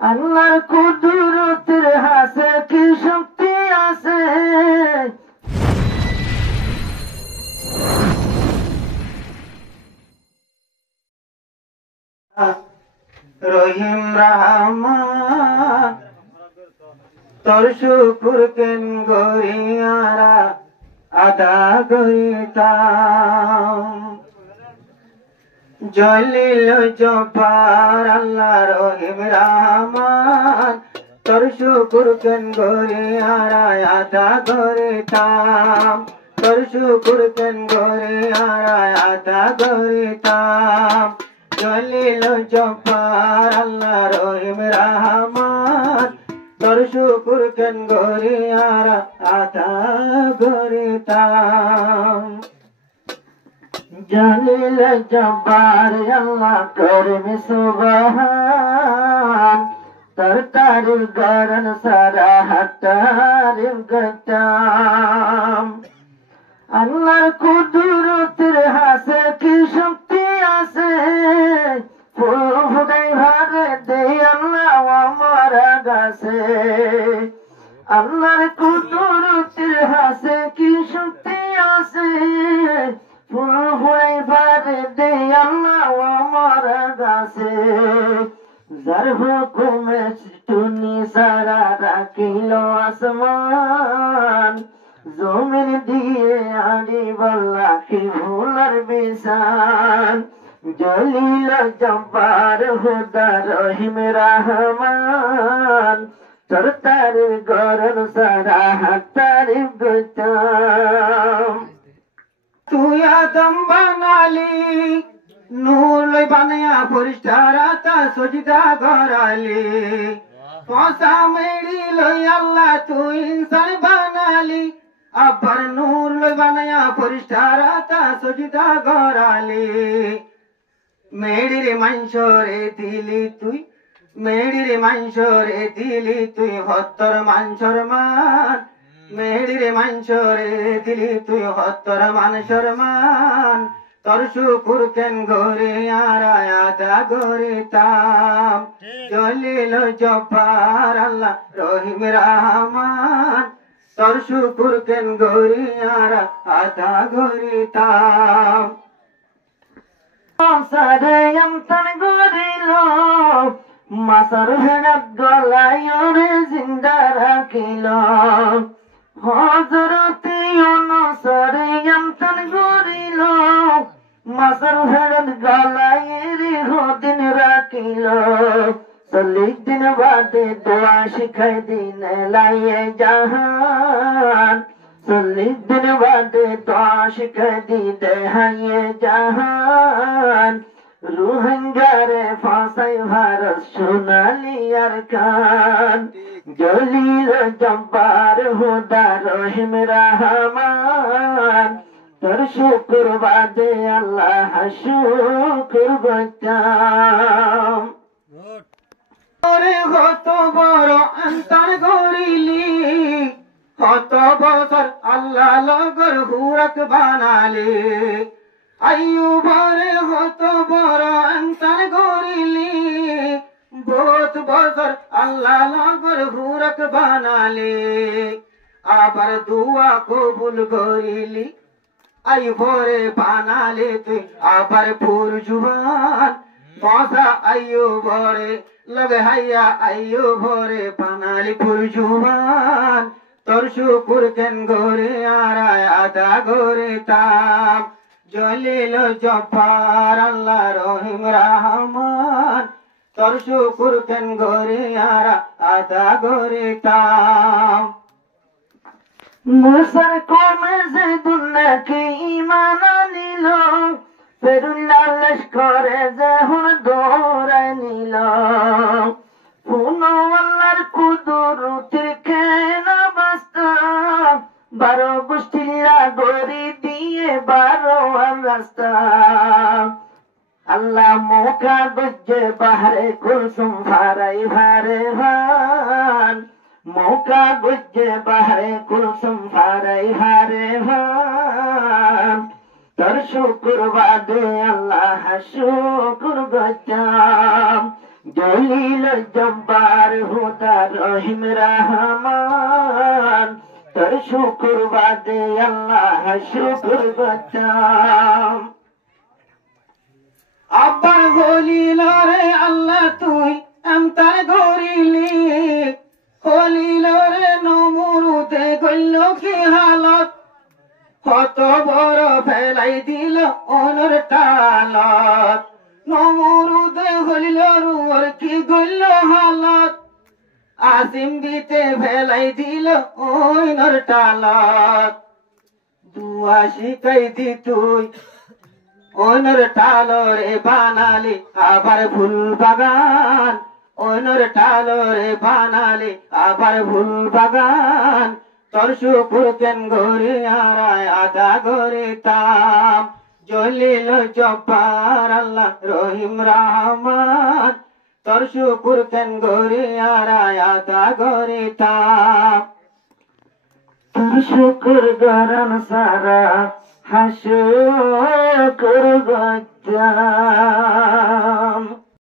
আল্লাহর কুদরতের হাসে কি শক্তি আছে, রহিম রহমান তোর শুকুর কেন গরিয়ারা আদা করিতাম। জলিল জব্বার আল্লাহ রহিম রহমান তোর শুকুর কেন গরিয়ারা আদা করিতাম। তোর শুকুর কেন গরিয়ারা আদা করিতাম। জলিল জব্বার আল্লাহ রহিম রহমান তোর শুকুর কেন গরিয়ারা আদা করিতাম। জলিল জব্বার আল্লাহ করিম সুবহান তোর তারিফ গরন সারা হাতারিফ গতাম। আল্লাহর কুদরতের হাসে কি শক্তি আছে, ফুটাই ভারে দেই আল্লাহ আমার গাছে। আল্লাহর কুদরতের হাসে কি শক্তি আছে, ফুটাই ভারে দেই আল্লাহ আমার গাছে। যার হুকুমে টুনি সারা রাখিল আসমান, জমিন দিয়ে আড়ি বল্লা কি ভুলার বিশান। জলিল জব্বার হুদা রহিম রহমান তোর তারিফ গরন সারা হাতারিফ গতাম। তুই আদম বানালি নূর লই বানায়া ফরিস্তার আতা সজিদা করালি। পয়সা মেরি লই আল্লাহ তুই ইনসান বানালি, আবার নূর লই বানায়া ফরিস্তার আতা সজিদা করালি। মেরির মাংসরে দিলি তুই, মেরির মাংসরে দিলি তুই হত্তর মাংসর মান। মেরির মাংসরে দিলি তুই হত্তর মাংসর মান। তোর শুকুর কেন গরিয়ারা আদা করিতাম। জলিল জব্বার আল্লাহ রহিম রহমান তোর শুকুর কেন গরিয়ারা আদা করিতাম। সারে আমতান গরিল মাসার হেনাত গলায় জিন্দা রাখিল। হযরতে ইউনূসরে আমতান গরিল মাসার হেনাত গলায় হদিন রাখিল। 40 দিন বাদে দোয়া শিখাই দিন লাইয়ে জাহান। 40 দিন বাদে দোয়া শিখাই দিতে হাইয়ে জাহান। রোহিঙ্গারে ফাঁসাই ভারত সোনালি আর খান। জলিল জব্বার হুদা রহিম রহমান তোর শুকুর বাদে আল্লাহ শুকুর গতাম। কত বড় অন্তর গরিলি, কত বছর আল্লাহ লগর হুরক বানালি। আইয়ুবরে কত বড় অন্তর গরিলি, বহুত বছর আল্লাহ লগর হুরক বানালি। আবার দুয়া কবুল করিলি, আইয়ুবরে বানালি তুই আবার পুরজুবান। পয়সা আইয়ুবরে লগে হাইয়া আইয়ুবরে বানালি পুরজুবান। তোর শুকুর কেন গরিয়ারা আদা করিতাম। জলিল জব্বার আল্লাহ রহিম রহমান তোর শুকুর কেন গরিয়ারা আদা করিতাম। মুসার কমে যে দুনিয়াকে ঈমান আনিল, ফেরুল্লাহ লস্করে যখন দৌড়ায় নিল। আল্লাহর কুদরতের কেন বাস্তব, 12 গোষ্ঠীরা গড়ি দিয়ে 12 রাস্তা। আল্লাহ মৌকা গুজ্জে বাহারে কুলসুম ভারাই ভারে ভান। মৌকা গুজ্জে বাহারে কুলসুম ভারাই ভারে ভান। তোর শুকুর বাদে আল্লাহ শুকুর গতাম। জলিল জব্বার হুদা রহিম রহমান তোর শুকুর বাদে আল্লাহ শুকুর বাদাম আব্বার বলিল রে আল্লাহ তুই আমতার গরিলি বলিল রে নমরুদে গইল কি হালত কত বড় ফেলাই দিল অনর টালত নমরুদে হইল রুয়ার কি গইল হালত আসিম বিতে ফেলাই দিল অনর টালত দুয়া শিখাই দি তুই অনর টালরে বানালি আবার ফুল বাগান অনর টালরে বানালি আবার ফুল বাগান তোর শুকুর কেন গরি হারায় আদা গরি তাম জলিল জব্বার আল্লাহ রহিম রহমান তোর শুকুর কেন গরি হারায় আদা গরি তাম তোর শুকুর গরন সারা হাসুকুর গজ্জা